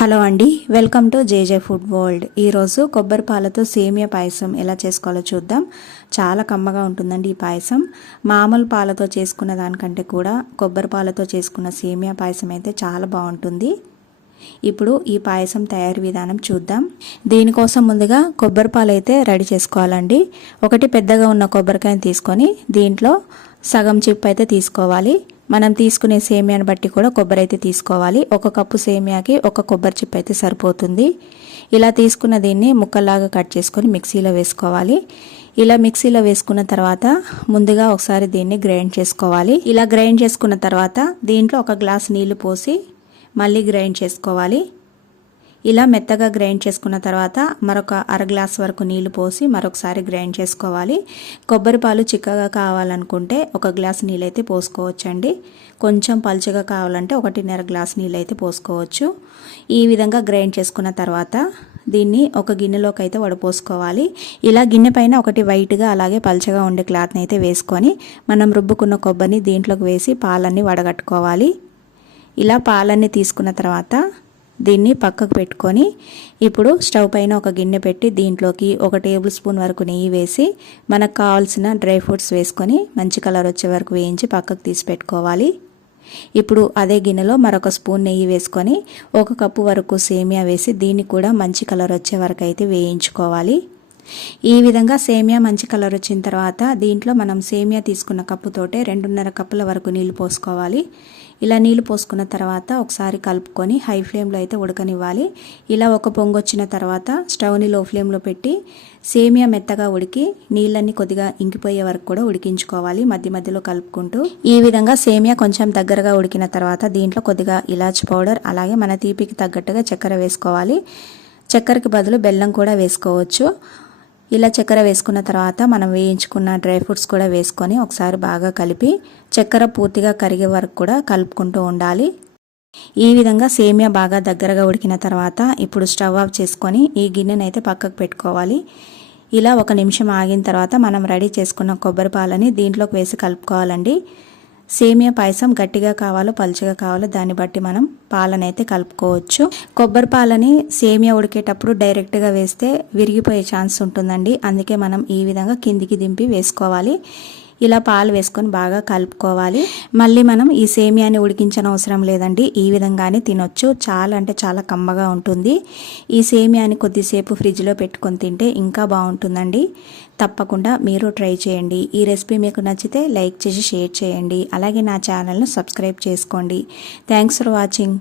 Hello అండి welcome to JJ food world. ఈరోజు కొబ్బరి పాలతో సేమియా పాయసం ఎలా చేసుకోవాలో చూద్దాం. చాలా కమ్మగా ఉంటుందండి ఈ పాయసం. మామూలు పాలతో చేసుకున్న దానికంటే కూడా కొబ్బరి పాలతో చేసుకున్న సేమియా పాయసం అయితే చాలా బాగుంటుంది. ఇప్పుడు ఈ పాయసం తయారీ విధానం చూద్దాం. దీనికోసం ముందుగా కొబ్బరి పాలు అయితే రెడీ చేసుకోవాలండి. ఒకటి పెద్దగా ఉన్న కొబ్బరికాయని తీసుకొని దీంట్లో సగం చిప్పు అయితే తీసుకోవాలి. మనం తీసుకునే సేమియాని బట్టి కూడా కొబ్బరి అయితే తీసుకోవాలి. ఒక కప్పు సేమియాకి ఒక కొబ్బరి చిప్ అయితే సరిపోతుంది. ఇలా తీసుకున్న దీన్ని ముక్కలాగా కట్ చేసుకొని మిక్సీలో వేసుకోవాలి. ఇలా మిక్సీలో వేసుకున్న తర్వాత ముందుగా ఒకసారి దీన్ని గ్రైండ్ చేసుకోవాలి. ఇలా గ్రైండ్ చేసుకున్న తర్వాత దీంట్లో ఒక గ్లాస్ నీళ్ళు పోసి మళ్ళీ గ్రైండ్ చేసుకోవాలి. ఇలా మెత్తగా గ్రైండ్ చేసుకున్న తర్వాత మరొక అర గ్లాస్ వరకు నీళ్ళు పోసి మరొకసారి గ్రైండ్ చేసుకోవాలి. కొబ్బరి పాలు చిక్కగా కావాలనుకుంటే ఒక గ్లాస్ నీళ్ళైతే పోసుకోవచ్చండి. కొంచెం పలుచగా కావాలంటే ఒకటిన్నర గ్లాస్ నీళ్ళైతే పోసుకోవచ్చు. ఈ విధంగా గ్రైండ్ చేసుకున్న తర్వాత దీన్ని ఒక గిన్నెలోకి అయితే వడపోసుకోవాలి. ఇలా గిన్నె పైన ఒకటి వైట్గా అలాగే పలుచగా ఉండే క్లాత్ని అయితే వేసుకొని మనం రుబ్బుకున్న కొబ్బరిని దీంట్లోకి వేసి పాలన్నీ వడగట్టుకోవాలి. ఇలా పాలన్నీ తీసుకున్న తర్వాత దీన్ని పక్కకు పెట్టుకొని ఇప్పుడు స్టవ్ పైన ఒక గిన్నె పెట్టి దీంట్లోకి ఒక టేబుల్ స్పూన్ వరకు నెయ్యి వేసి మనకు కావాల్సిన డ్రై ఫ్రూట్స్ వేసుకొని మంచి కలర్ వచ్చే వరకు వేయించి పక్కకు తీసి పెట్టుకోవాలి. ఇప్పుడు అదే గిన్నెలో మరొక స్పూన్ నెయ్యి వేసుకొని ఒక కప్పు వరకు సేమియా వేసి దీన్ని కూడా మంచి కలర్ వచ్చే వరకు అయితే వేయించుకోవాలి. ఈ విధంగా సేమియా మంచి కలర్ వచ్చిన తర్వాత దీంట్లో మనం సేమియా తీసుకున్న కప్పుతోటే రెండున్నర కప్పుల వరకు నీళ్ళు పోసుకోవాలి. ఇలా నీళ్ళు పోసుకున్న తర్వాత ఒకసారి కలుపుకొని హై ఫ్లేమ్లో అయితే ఉడకనివ్వాలి. ఇలా ఒక పొంగు వచ్చిన తర్వాత స్టవ్ని లో ఫ్లేమ్లో పెట్టి సేమియా మెత్తగా ఉడికి నీళ్ళన్నీ కొద్దిగా ఇంకిపోయే వరకు కూడా ఉడికించుకోవాలి. మధ్య మధ్యలో కలుపుకుంటూ ఈ విధంగా సేమియా కొంచెం దగ్గరగా ఉడికిన తర్వాత దీంట్లో కొద్దిగా ఇలాచి పౌడర్ అలాగే మన తీపికి తగ్గట్టుగా చక్కెర వేసుకోవాలి. చక్కెరకి బదులు బెల్లం కూడా వేసుకోవచ్చు. ఇలా చక్కెర వేసుకున్న తర్వాత మనం వేయించుకున్న డ్రై ఫ్రూట్స్ కూడా వేసుకొని ఒకసారి బాగా కలిపి చక్కెర పూర్తిగా కరిగే వరకు కూడా కలుపుకుంటూ ఉండాలి. ఈ విధంగా సేమియా బాగా దగ్గరగా ఉడికిన తర్వాత ఇప్పుడు స్టవ్ ఆఫ్ చేసుకొని ఈ గిన్నెనైతే పక్కకు పెట్టుకోవాలి. ఇలా ఒక నిమిషం ఆగిన తర్వాత మనం రెడీ చేసుకున్న కొబ్బరి పాలని దీంట్లోకి వేసి కలుపుకోవాలండి. సేమియా పాయసం గట్టిగా కావాలో పలుచగా కావాలో దాన్ని బట్టి మనం పాలనైతే కలుపుకోవచ్చు. కొబ్బరి పాలని సేమియా ఉడికేటప్పుడు డైరెక్ట్గా వేస్తే విరిగిపోయే ఛాన్స్ ఉంటుందండి. అందుకే మనం ఈ విధంగా కిందికి దింపి వేసుకోవాలి. ఇలా పాలు వేసుకొని బాగా కలుపుకోవాలి. మళ్ళీ మనం ఈ సేమియాని ఉడికించిన అవసరం లేదండి. ఈ విధంగానే తినొచ్చు. చాలా అంటే చాలా కమ్మగా ఉంటుంది. ఈ సేమియాని కొద్దిసేపు ఫ్రిడ్జ్లో పెట్టుకొని తింటే ఇంకా బాగుంటుందండి. తప్పకుండా మీరు ట్రై చేయండి. ఈ రెసిపీ మీకు నచ్చితే లైక్ చేసి షేర్ చేయండి. అలాగే నా ఛానల్ను సబ్స్క్రైబ్ చేసుకోండి. Thanks for watching.